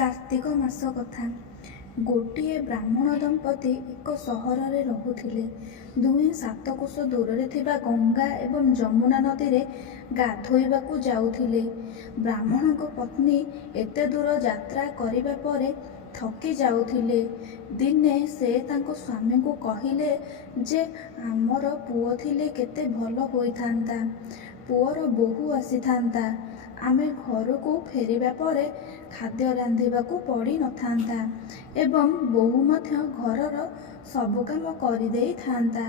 କାର୍ତ୍ତିକ ମାସ କଥା। ଗୋଟିଏ ବ୍ରାହ୍ମଣ ଦମ୍ପତି ଏକ ସହରରେ ରହୁଥିଲେ। ଦୁହେଁ 7 କୋଶ ଦୂରରେ ଥିବା ଗଙ୍ଗା ଏବଂ ଯମୁନା ନଦୀରେ ଗାଧୋଇବାକୁ ଯାଉଥିଲେ। ବ୍ରାହ୍ମଣଙ୍କ ପତ୍ନୀ ଏତେ ଦୂର ଯାତ୍ରା କରିବା ପରେ ଥକି ଯାଉଥିଲେ। ଦିନେ ସେ ତାଙ୍କ ସ୍ୱାମୀଙ୍କୁ କହିଲେ ଯେ ଆମର ପୁଅ ଥିଲେ କେତେ ଭଲ ହୋଇଥାନ୍ତା। ପୁଅର ବୋହୂ ଆସିଥାନ୍ତା। ଆମେ ଘରକୁ ଫେରିବା ପରେ ଖାଦ୍ୟ ରାନ୍ଧିବାକୁ ପଡ଼ିନଥାନ୍ତା ଏବଂ ବୋହୂ ମଧ୍ୟ ଘରର ସବୁ କାମ କରିଦେଇଥାନ୍ତା।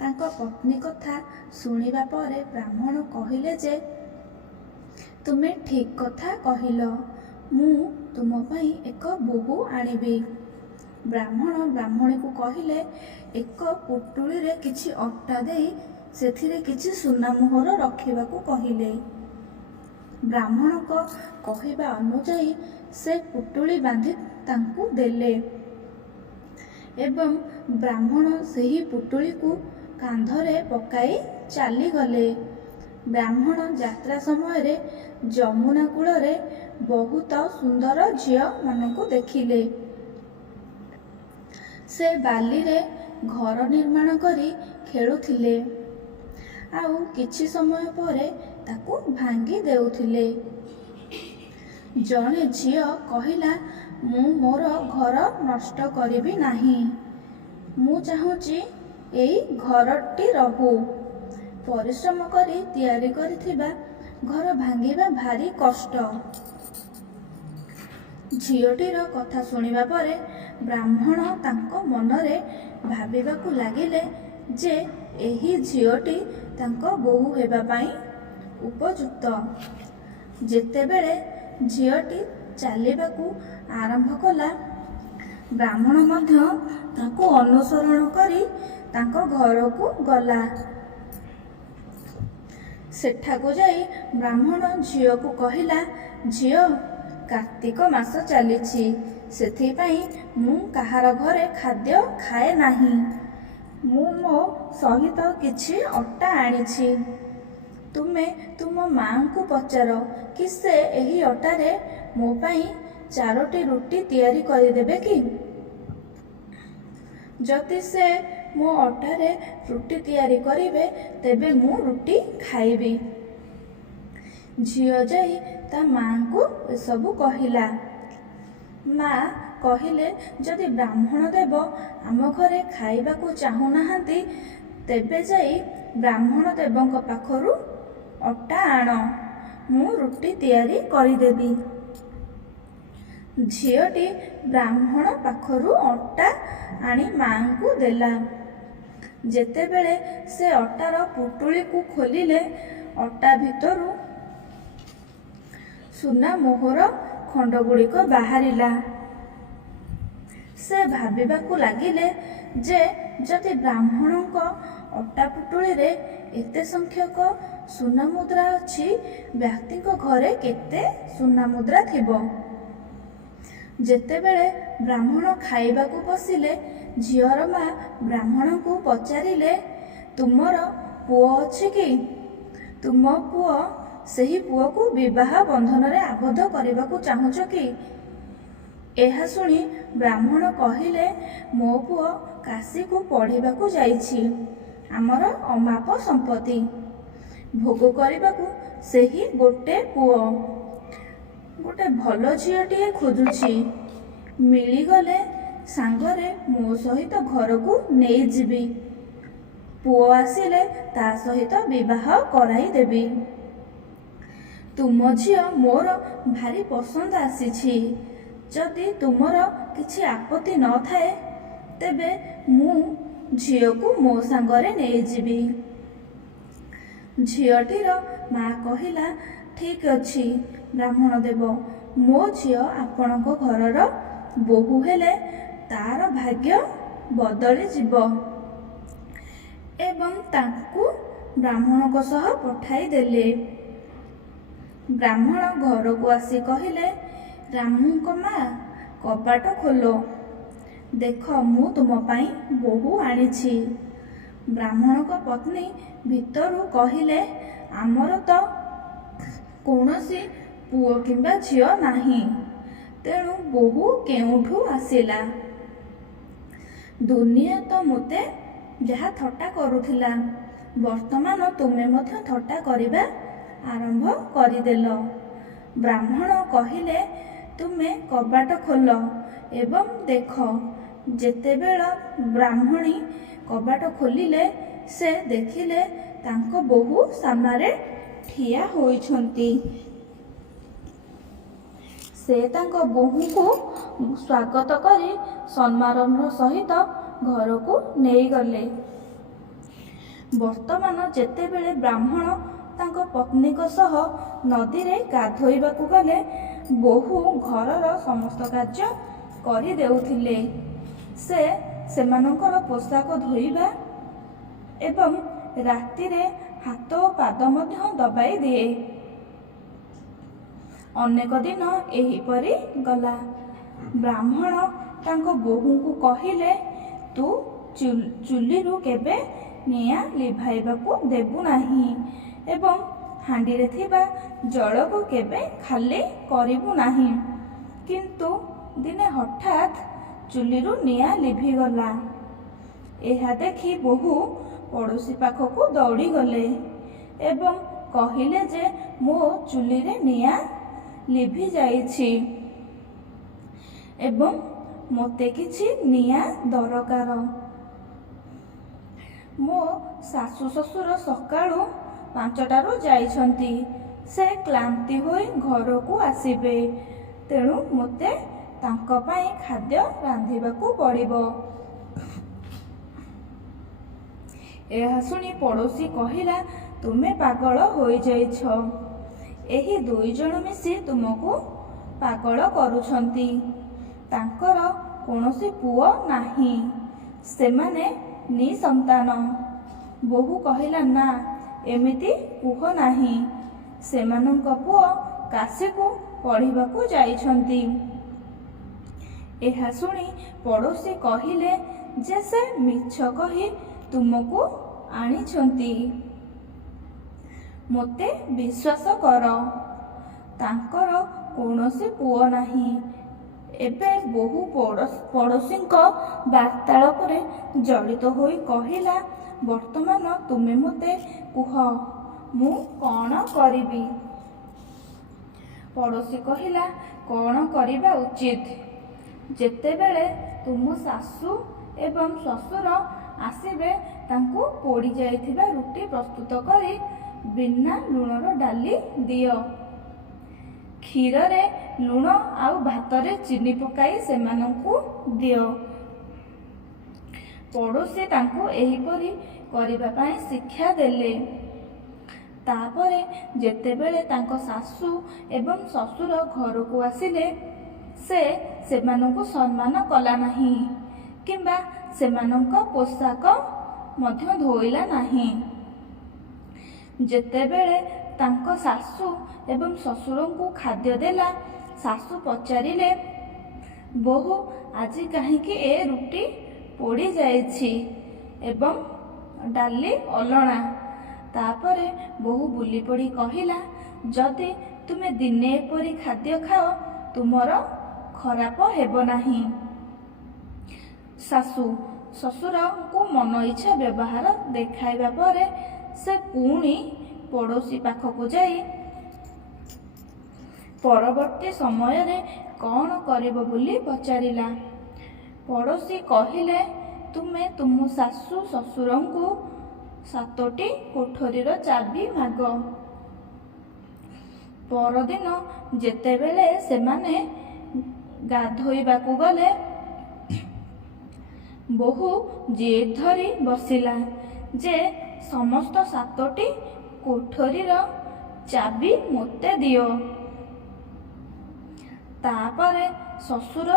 ତାଙ୍କ ପତ୍ନୀ କଥା ଶୁଣିବା ପରେ ବ୍ରାହ୍ମଣ କହିଲେ ଯେ ତୁମେ ଠିକ୍ କଥା କହିଲ, ମୁଁ ତୁମ ପାଇଁ ଏକ ବୋହୂ ଆଣିବି। ବ୍ରାହ୍ମଣ ବ୍ରାହ୍ମଣୀକୁ କହିଲେ ଏକ ପୁଟୁଳିରେ କିଛି ଅଟା ଦେଇ ସେଥିରେ କିଛି ସୁନା ମୋହର ରଖିବାକୁ କହିଲେ। ବ୍ରାହ୍ମଣଙ୍କ କହିବା ଅନୁଯାୟୀ ସେ ପୁଟୁଳି ବାନ୍ଧି ତାଙ୍କୁ ଦେଲେ ଏବଂ ବ୍ରାହ୍ମଣ ସେହି ପୁଟୁଳିକୁ କାନ୍ଧରେ ପକାଇ ଚାଲିଗଲେ। ବ୍ରାହ୍ମଣ ଯାତ୍ରା ସମୟରେ ଯମୁନା କୂଳରେ ବହୁତ ସୁନ୍ଦର ଝିଅମାନଙ୍କୁ ଦେଖିଲେ। ସେ ବାଲିରେ ଘର ନିର୍ମାଣ କରି ଖେଳୁଥିଲେ ଆଉ କିଛି ସମୟ ପରେ ତାକୁ ଭାଙ୍ଗି ଦେଉଥିଲେ। ଜଣେ ଝିଅ କହିଲା, ମୁଁ ମୋର ଘର ନଷ୍ଟ କରିବି ନାହିଁ। ମୁଁ ଚାହୁଁଛି ଏଇ ଘରଟି ରହୁ। ପରିଶ୍ରମ କରି ତିଆରି କରିଥିବା ଘର ଭାଙ୍ଗିବା ଭାରି କଷ୍ଟ। ଝିଅଟିର କଥା ଶୁଣିବା ପରେ ବ୍ରାହ୍ମଣ ତାଙ୍କ ମନରେ ଭାବିବାକୁ ଲାଗିଲେ ଯେ ଏହି ଝିଅଟି ତାଙ୍କ ବୋହୂ ହେବା ପାଇଁ ଉପଯୁକ୍ତ। ଯେତେବେଳେ ଝିଅଟି ଚାଲିବାକୁ ଆରମ୍ଭ କଲା, ବ୍ରାହ୍ମଣ ମଧ୍ୟ ତାକୁ ଅନୁସରଣ କରି ତାଙ୍କ ଘରକୁ ଗଲା। ସେଠାକୁ ଯାଇ ବ୍ରାହ୍ମଣ ଝିଅକୁ କହିଲା, ଝିଅ, କାର୍ତ୍ତିକ ମାସ ଚାଲିଛି, ସେଥିପାଇଁ ମୁଁ କାହାର ଘରେ ଖାଦ୍ୟ ଖାଏ ନାହିଁ। ମୁଁ ମୋ ସହିତ କିଛି ଅଟା ଆଣିଛି। ତୁମେ ତୁମ ମାଆଙ୍କୁ ପଚାର କି ସେ ଏହି ଅଟାରେ ମୋ ପାଇଁ 4ଟି ରୁଟି ତିଆରି କରିଦେବେ କି? ଯଦି ସେ ମୋ ଅଟାରେ ରୁଟି ତିଆରି କରିବେ ତେବେ ମୁଁ ରୁଟି ଖାଇବି। ଝିଅ ଯାଇ ତା ମାଆଙ୍କୁ ଏସବୁ କହିଲା। ମା କହିଲେ, ଯଦି ବ୍ରାହ୍ମଣ ଦେବ ଆମ ଘରେ ଖାଇବାକୁ ଚାହୁଁନାହାନ୍ତି ତେବେ ଯାଇ ବ୍ରାହ୍ମଣ ଦେବଙ୍କ ପାଖରୁ ଅଟା ଆଣ, ମୁଁ ରୁଟି ତିଆରି କରିଦେବି। ଝିଅଟି ବ୍ରାହ୍ମଣ ପାଖରୁ ଅଟା ଆଣି ମାଆଙ୍କୁ ଦେଲା। ଯେତେବେଳେ ସେ ଅଟାର ପୁଟୁଳିକୁ ଖୋଲିଲେ, ଅଟା ଭିତରୁ ସୁନା ମୋହର ଖଣ୍ଡଗୁଡ଼ିକ ବାହାରିଲା। ସେ ଭାବିବାକୁ ଲାଗିଲେ ଯେ ଯଦି ବ୍ରାହ୍ମଣଙ୍କ ଅଟା ପୁଟୁଳିରେ ଏତେ ସଂଖ୍ୟକ ସୁନା ମୁଦ୍ରା ଅଛି, ବ୍ୟକ୍ତିଙ୍କ ଘରେ କେତେ ସୁନା ମୁଦ୍ରା ଥିବ। ଯେତେବେଳେ ବ୍ରାହ୍ମଣ ଖାଇବାକୁ ବସିଲେ, ଝିଅର ମା ବ୍ରାହ୍ମଣଙ୍କୁ ପଚାରିଲେ, ତୁମର ପୁଅ ଅଛି କି? ତୁମ ପୁଅ ସେହି ପୁଅକୁ ବିବାହ ବନ୍ଧନରେ ଆବଦ୍ଧ କରିବାକୁ ଚାହୁଁଛ କି? ଏହା ଶୁଣି ବ୍ରାହ୍ମଣ କହିଲେ, ମୋ ପୁଅ କାଶୀକୁ ପଢ଼ିବାକୁ ଯାଇଛି। ଆମର ଅମାପ ସମ୍ପତ୍ତି। ଭୋଗ କରିବାକୁ ସେହି ଗୋଟେ ପୁଅ। ଗୋଟେ ଭଲ ଝିଅଟିଏ ଖୋଜୁଛି। ମିଳିଗଲେ ସାଙ୍ଗରେ ମୋ ସହିତ ଘରକୁ ନେଇଯିବି। ପୁଅ ଆସିଲେ ତା ସହିତ ବିବାହ କରାଇଦେବି। ତୁମ ଝିଅ ମୋର ଭାରି ପସନ୍ଦ ଆସିଛି। ଯଦି ତୁମର କିଛି ଆପତ୍ତି ନଥାଏ ତେବେ ମୁଁ ଝିଅକୁ ମୋ ସାଙ୍ଗରେ ନେଇଯିବି। ଝିଅଟିର ମା କହିଲା, ଠିକ୍ ଅଛି ବ୍ରାହ୍ମଣ ଦେବ, ମୋ ଝିଅ ଆପଣଙ୍କ ଘରର ବୋହୂ ହେଲେ ତାର ଭାଗ୍ୟ ବଦଳିଯିବ ଏବଂ ତାଙ୍କୁ ବ୍ରାହ୍ମଣଙ୍କ ସହ ପଠାଇଦେଲେ। ବ୍ରାହ୍ମଣ ଘରକୁ ଆସି କହିଲେ, ରାମୁଙ୍କ ମା, କବାଟ ଖୋଲ। ଦେଖ, ମୁଁ ତୁମ ପାଇଁ ବୋହୂ ଆଣିଛି। ବ୍ରାହ୍ମଣଙ୍କ ପତ୍ନୀ ଭିତରୁ କହିଲେ, ଆମର ତ କୌଣସି ପୁଅ କିମ୍ବା ଝିଅ ନାହିଁ। ତେଣୁ ବୋହୂ କେଉଁଠୁ ଆସିଲା? ଦୁନିଆ ତ ମୋତେ ଯାହା ଥଟ୍ଟା କରୁଥିଲା, ବର୍ତ୍ତମାନ ତୁମେ ମଧ୍ୟ ଥଟ୍ଟା କରିବା ଆରମ୍ଭ କରିଦେଲ। ବ୍ରାହ୍ମଣ କହିଲେ, ତୁମେ କବାଟ ଖୋଲ ଏବଂ ଦେଖ। ଯେତେବେଳେ ବ୍ରାହ୍ମଣୀ କବାଟ ଖୋଲିଲେ, ସେ ଦେଖିଲେ ତାଙ୍କ ବୋହୂ ସାମ୍ନାରେ ଠିଆ ହୋଇଛନ୍ତି। ସେ ତାଙ୍କ ବୋହୂଙ୍କୁ ସ୍ୱାଗତ କରି ସମ୍ମାନର ସହିତ ଘରକୁ ନେଇଗଲେ। ବର୍ତ୍ତମାନ ଯେତେବେଳେ ବ୍ରାହ୍ମଣ ତାଙ୍କ ପତ୍ନୀଙ୍କ ସହ ନଦୀରେ ଗାଧୋଇବାକୁ ଗଲେ, ବୋହୂ ଘରର ସମସ୍ତ କାର୍ଯ୍ୟ କରିଦେଉଥିଲେ। ସେ ସେମାନଙ୍କର ପୋଷାକ ଧୋଇବା ଏବଂ ରାତିରେ ହାତ ଓ ପାଦ ମଧ୍ୟ ଦବାଇ ଦିଏ। ଅନେକ ଦିନ ଏହିପରି ଗଲା। ବ୍ରାହ୍ମଣ ତାଙ୍କ ବୋହୂଙ୍କୁ କହିଲେ, ତୁ ଚୁଲିରୁ କେବେ ନିଆଁ ଲିଭାଇବାକୁ ଦେବୁ ନାହିଁ ଏବଂ ହାଣ୍ଡିରେ ଥିବା ଜଳକୁ କେବେ ଖାଲି କରିବୁ ନାହିଁ। କିନ୍ତୁ ଦିନେ ହଠାତ୍ ଚୁଲିରୁ ନିଆଁ ଲିଭିଗଲା। ଏହା ଦେଖି ବୋହୂ ପଡ଼ୋଶୀ ପାଖକୁ ଦୌଡ଼ିଗଲେ ଏବଂ କହିଲେ ଯେ ମୋ ଚୁଲିରେ ନିଆଁ ଲିଭିଯାଇଛି ଏବଂ ମୋତେ କିଛି ନିଆଁ ଦରକାର। ମୋ ଶାଶୁ ଶ୍ୱଶୁର ସକାଳୁ 5ଟାରୁ ଯାଇଛନ୍ତି। ସେ କ୍ଳାନ୍ତି ହୋଇ ଘରକୁ ଆସିବେ, ତେଣୁ ମୋତେ ତାଙ୍କ ପାଇଁ ଖାଦ୍ୟ ରାନ୍ଧିବାକୁ ପଡ଼ିବ। ଏହା ଶୁଣି ପଡ଼ୋଶୀ କହିଲା, ତୁମେ ପାଗଳ ହୋଇଯାଇଛ। ଏହି 2 ଜଣ ମିଶି ତୁମକୁ ପାଗଳ କରୁଛନ୍ତି। ତାଙ୍କର କୌଣସି ପୁଅ ନାହିଁ, ସେମାନେ ନିଃସନ୍ତାନ। ବୋହୂ କହିଲା, ନା, ଏମିତି କୁହ ନାହିଁ। ସେମାନଙ୍କ ପୁଅ କାଶୀକୁ ପଢ଼ିବାକୁ ଯାଇଛନ୍ତି। ଏହା ଶୁଣି ପଡ଼ୋଶୀ କହିଲେ ଯେ ସେ ମିଛ କହି ତୁମକୁ ଆଣିଛନ୍ତି। ମୋତେ ବିଶ୍ୱାସ କର, ତାଙ୍କର କୌଣସି ପୁଅ ନାହିଁ। ଏବେ ବୋହୂ ପଡ଼ୋଶୀଙ୍କ ବାର୍ତ୍ତାଳାପରେ ଜଡ଼ିତ ହୋଇ କହିଲା, ବର୍ତ୍ତମାନ ତୁମେ ମୋତେ କୁହ, ମୁଁ କ'ଣ କରିବି? ପଡ଼ୋଶୀ କହିଲା, କ'ଣ କରିବା ଉଚିତ? ଯେତେବେଳେ ତୁମ ଶାଶୁ ଏବଂ ଶ୍ୱଶୁର ଆସିବେ, ତାଙ୍କୁ ପୋଡ଼ି ଯାଇଥିବା ରୁଟି ପ୍ରସ୍ତୁତ କରି ବିନା ଲୁଣର ଡାଲି ଦିଅ। କ୍ଷୀରରେ ଲୁଣ ଆଉ ଭାତରେ ଚିନି ପକାଇ ସେମାନଙ୍କୁ ଦିଅ। ପଡ଼ୋଶୀ ତାଙ୍କୁ ଏହିପରି କରିବା ପାଇଁ ଶିକ୍ଷା ଦେଲେ। ତାପରେ ଯେତେବେଳେ ତାଙ୍କ ଶାଶୁ ଏବଂ ଶ୍ୱଶୁର ଘରକୁ ଆସିଲେ, ସେ ସେମାନଙ୍କୁ ସମ୍ମାନ କଲା ନାହିଁ କିମ୍ବା ସେମାନଙ୍କ ପୋଷାକ ମଧ୍ୟ ଧୋଇଲା ନାହିଁ। ଯେତେବେଳେ ତାଙ୍କ ଶାଶୁ ଏବଂ ଶ୍ୱଶୁରଙ୍କୁ ଖାଦ୍ୟ ଦେଲା, ଶାଶୁ ପଚାରିଲେ, ବୋହୂ, ଆଜି କାହିଁକି ଏ ରୁଟି ପୋଡ଼ି ଯାଇଛି ଏବଂ ଡାଲି ଅଲଣା? ତାପରେ ବୋହୂ ବୁଲି ପଡ଼ି କହିଲା, ଯଦି ତୁମେ ଦିନେ ଏପରି ଖାଦ୍ୟ ଖାଅ, ତୁମର ଖରାପ ହେବ ନାହିଁ। ଶାଶୁ ଶ୍ୱଶୁରଙ୍କୁ ମନ ଇଚ୍ଛା ବ୍ୟବହାର ଦେଖାଇବା ପରେ ସେ ପୁଣି ପଡ଼ୋଶୀ ପାଖକୁ ଯାଇ ପରବର୍ତ୍ତୀ ସମୟରେ କ'ଣ କରିବ ବୋଲି ପଚାରିଲା। ପଡ଼ୋଶୀ କହିଲେ, ତୁମେ ତୁମ ଶାଶୁ ଶ୍ୱଶୁରଙ୍କୁ 7ଟି କୋଠରୀର ଚାବି ମାଗ। ପରଦିନ ଯେତେବେଳେ ସେମାନେ ଗାଧୋଇବାକୁ ଗଲେ, ବୋହୂ ଜିଦ୍ ଧରି ବସିଲା ଯେ ସମସ୍ତ 7ଟି କୋଠରୀର ଚାବି ମୋତେ ଦିଅ। ତାପରେ ଶ୍ୱଶୁର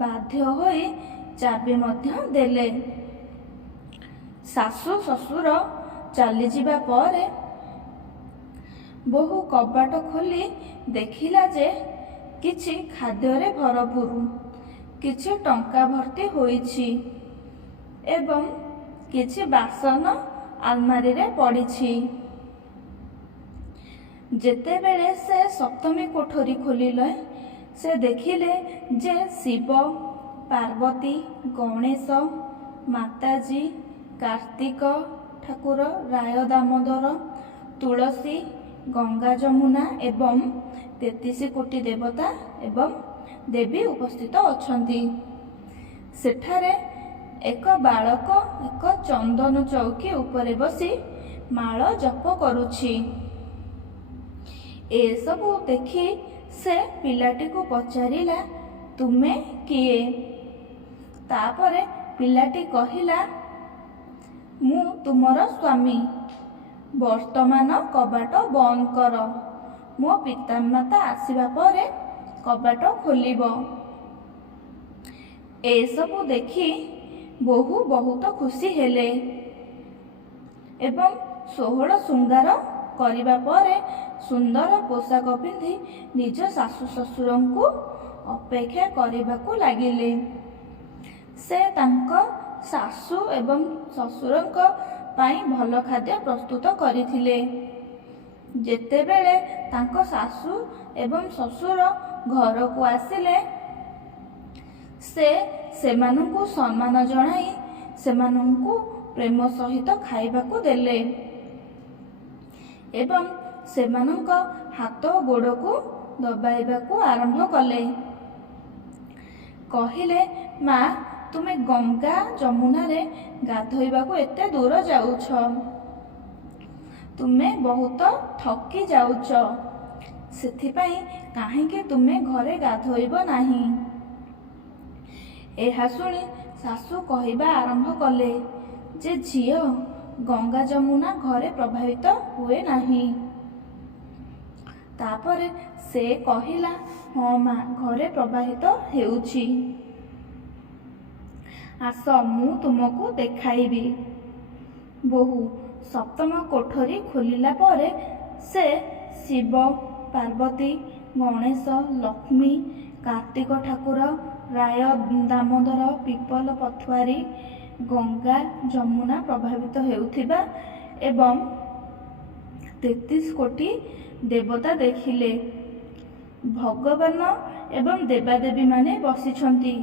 ବାଧ୍ୟ ହୋଇ ଚାବି ମଧ୍ୟ ଦେଲେ। ଶାଶୁ ଶ୍ୱଶୁର ଚାଲିଯିବା ପରେ ବୋହୂ କବାଟ ଖୋଲି ଦେଖିଲା ଯେ କିଛି ଖାଦ୍ୟରେ ଭରପୁର, କିଛି ଟଙ୍କା ଭର୍ତ୍ତି ହୋଇଛି ଏବଂ କିଛି ବାସନ ଆଲମାରିରେ ପଡ଼ିଛି। ଯେତେବେଳେ ସେ 7ମୀ କୋଠରୀ ଖୋଲିଲେ, ସେ ଦେଖିଲେ ଯେ ଶିବ, ପାର୍ବତୀ, ଗଣେଶ, ମାତାଜୀ, କାର୍ତ୍ତିକ ଠାକୁର, ରାୟ ଦାମୋଦର, ତୁଳସୀ, ଗଙ୍ଗା ଯମୁନା ଏବଂ 33 କୋଟି ଦେବତା ଏବଂ ଦେବୀ ଉପସ୍ଥିତ ଅଛନ୍ତି। ସେଠାରେ ଏକ ବାଳକ ଏକ ଚନ୍ଦନ ଚୌକି ଉପରେ ବସି ମାଳ ଜପ କରୁଛି। ଏସବୁ ଦେଖି ସେ ପିଲାଟିକୁ ପଚାରିଲା, ତୁମେ କିଏ? ତାପରେ ପିଲାଟି କହିଲା, ମୁଁ ତୁମର ସ୍ୱାମୀ। ବର୍ତ୍ତମାନ କବାଟ ବନ୍ଦ କର। ମୋ ପିତାମାତା ଆସିବା ପରେ କବାଟ ଖୋଲିବ। ଏସବୁ ଦେଖି ବୋହୂ ବହୁତ ଖୁସି ହେଲେ ଏବଂ 16 ଶୃଙ୍ଗାର କରିବା ପରେ ସୁନ୍ଦର ପୋଷାକ ପିନ୍ଧି ନିଜ ଶାଶୁ ଶ୍ୱଶୁରଙ୍କୁ ଅପେକ୍ଷା କରିବାକୁ ଲାଗିଲେ। ସେ ତାଙ୍କ ଶାଶୁ ଏବଂ ଶ୍ୱଶୁରଙ୍କ ପାଇଁ ଭଲ ଖାଦ୍ୟ ପ୍ରସ୍ତୁତ କରିଥିଲେ। ଯେତେବେଳେ ତାଙ୍କ ଶାଶୁ ଏବଂ ଶ୍ୱଶୁର ଘରକୁ ଆସିଲେ, ସେ ସେମାନଙ୍କୁ ସମ୍ମାନ ଜଣାଇ ସେମାନଙ୍କୁ ପ୍ରେମ ସହିତ ଖାଇବାକୁ ଦେଲେ ଏବଂ ସେମାନଙ୍କ ହାତ ଗୋଡ଼କୁ ଦବାଇବାକୁ ଆରମ୍ଭ କଲେ। କହିଲେ, ମା, ତୁମେ ଗଙ୍ଗା ଯମୁନାରେ ଗାଧୋଇବାକୁ ଏତେ ଦୂର ଯାଉଛ। ତୁମେ ବହୁତ ଥକି ଯାଉଛ। ସେଥିପାଇଁ କାହିଁକି ତୁମେ ଘରେ ଗାଧୋଇବ ନାହିଁ? ଏହା ଶୁଣି ଶାଶୁ କହିବା ଆରମ୍ଭ କଲେ ଯେ ଝିଅ, ଗଙ୍ଗା ଯମୁନା ଘରେ ପ୍ରବାହିତ ହୁଏ ନାହିଁ। ତାପରେ ସେ କହିଲା, ହଁ ମା, ଘରେ ପ୍ରବାହିତ ହେଉଛି। ଆସ, ମୁଁ ତୁମକୁ ଦେଖାଇବି। ବୋହୂ ସପ୍ତମ କୋଠରୀ ଖୋଲିଲା ପରେ ସେ ଶିବ, ପାର୍ବତୀ, ଗଣେଶ, ଲକ୍ଷ୍ମୀ, କାର୍ତ୍ତିକ ଠାକୁର, ରାୟ ଦାମୋଦର, ପିପଲ ପଥୁଆରୀ, ଗଙ୍ଗା ଯମୁନା ପ୍ରବାହିତ ହେଉଥିବା ଏବଂ 33 କୋଟି ଦେବତା ଦେଖିଲେ। ଭଗବାନ ଏବଂ ଦେବାଦେବୀମାନେ ବସିଛନ୍ତି।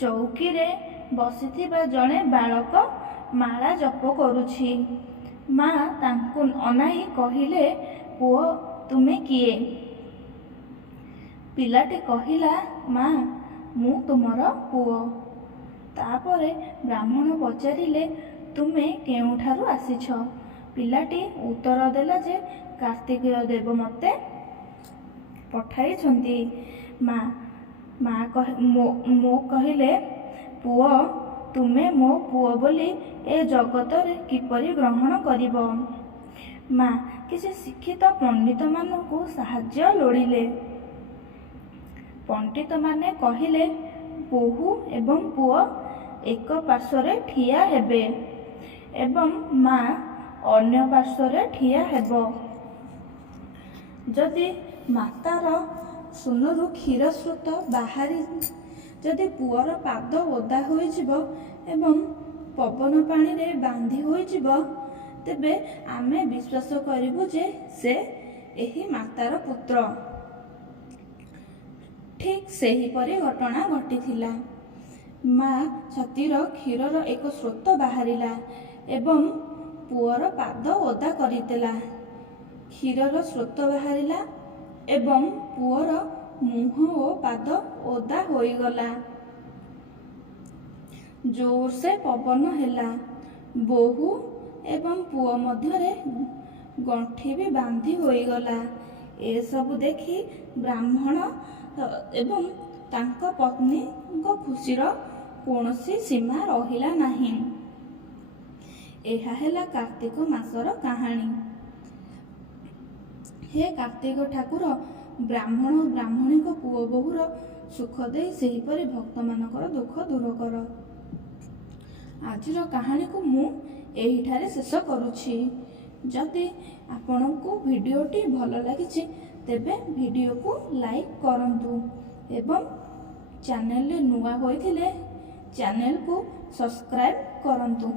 ଚୌକିରେ ବସିଥିବା ଜଣେ ବାଳକ ମାଳା ଜପ କରୁଛି। ମା ତାଙ୍କୁ ଅନାଇ କହିଲେ, ପୁଅ, ତୁମେ କିଏ? ପିଲାଟି କହିଲା, ମା, ମୁଁ ତୁମର ପୁଅ। ତାପରେ ବ୍ରାହ୍ମଣ ପଚାରିଲେ, ତୁମେ କେଉଁଠାରୁ ଆସିଛ? ପିଲାଟି ଉତ୍ତର ଦେଲା ଯେ କାର୍ତ୍ତିକେୟ ଦେବ ମୋତେ ପଠାଇଛନ୍ତି। ମୋ କହିଲେ, ପୁଅ, ତୁମେ ମୋ ପୁଅ ବୋଲି ଏ ଜଗତରେ କିପରି ଗ୍ରହଣ କରିବ? ମା କିଛି ଶିକ୍ଷିତ ପଣ୍ଡିତମାନଙ୍କୁ ସାହାଯ୍ୟ ଲୋଡ଼ିଲେ। ପଣ୍ଡିତମାନେ କହିଲେ, ବୋହୂ ଏବଂ ପୁଅ ଏକ ପାର୍ଶ୍ୱରେ ଠିଆ ହେବେ ଏବଂ ମା ଅନ୍ୟ ପାର୍ଶ୍ୱରେ ଠିଆ ହେବ। ଯଦି ମାତାର ଶୂନରୁ କ୍ଷୀର ସ୍ରୋତ ବାହାରି ଯଦି ପୁଅର ପାଦ ଓଦା ହୋଇଯିବ ଏବଂ ପବନ ପାଣିରେ ବାନ୍ଧି ହୋଇଯିବ, ତେବେ ଆମେ ବିଶ୍ୱାସ କରିବୁ ଯେ ସେ ଏହି ମାତାର ପୁତ୍ର। ଠିକ୍ ସେହିପରି ଘଟଣା ଘଟିଥିଲା। ମା ଛାତିର କ୍ଷୀରର ଏକ ସ୍ରୋତ ବାହାରିଲା ଏବଂ ପୁଅର ପାଦ ଓଦା କରିଦେଲା। କ୍ଷୀରର ସ୍ରୋତ ବାହାରିଲା ଏବଂ ପୁଅର ମୁହଁ ଓ ପାଦ ଓଦା ହୋଇଗଲା। ଜୋରସେ ପବନ ହେଲା। ବୋହୂ ଏବଂ ପୁଅ ମଧ୍ୟରେ ଗଣ୍ଠି ବି ବାନ୍ଧି ହୋଇଗଲା। ଏସବୁ ଦେଖି ବ୍ରାହ୍ମଣ ଏବଂ ତାଙ୍କ ପତ୍ନୀଙ୍କ ଖୁସିର କୌଣସି ସୀମା ରହିଲା ନାହିଁ। ଏହା ହେଲା କାର୍ତ୍ତିକ ମାସର କାହାଣୀ। ହେ କାର୍ତ୍ତିକ ଠାକୁର, ବ୍ରାହ୍ମଣ ଓ ବ୍ରାହ୍ମଣୀଙ୍କ ପୁଅ ବୋହୂର ସୁଖ ଦେଇ ସେହିପରି ଭକ୍ତମାନଙ୍କର ଦୁଃଖ ଦୂର କର। ଆଜିର କାହାଣୀକୁ ମୁଁ ଏହିଠାରେ ଶେଷ କରୁଛି। ଯଦି ଆପଣଙ୍କୁ ଭିଡ଼ିଓଟି ଭଲ ଲାଗିଛି ତେବେ ଭିଡ଼ିଓକୁ ଲାଇକ୍ କରନ୍ତୁ ଏବଂ ଚ୍ୟାନେଲରେ ନୂଆ ହୋଇଥିଲେ ଚ୍ୟାନେଲକୁ ସବସ୍କ୍ରାଇବ୍ କରନ୍ତୁ।